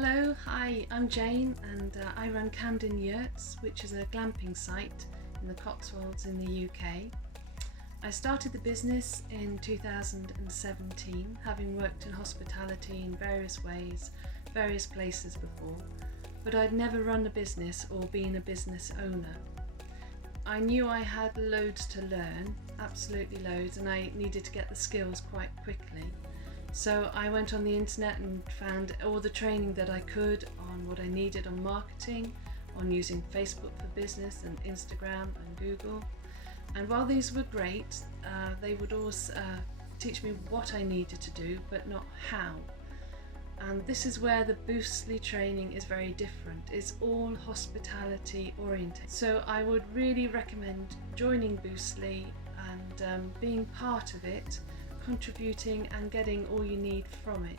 Hello, hi, I'm Jane and I run Camden Yurts, which is a glamping site in the Cotswolds in the UK. I started the business in 2017, having worked in hospitality in various ways, various places before, but I'd never run a business or been a business owner. I knew I had loads to learn, absolutely loads, and I needed to get the skills quite quickly. So I went on the internet and found all the training that I could on what I needed on marketing, on using Facebook for business and Instagram and Google. And while these were great, they would also teach me what I needed to do, but not how. And this is where the Boostly training is very different. It's all hospitality oriented. So I would really recommend joining Boostly and being part of it, contributing and getting all you need from it.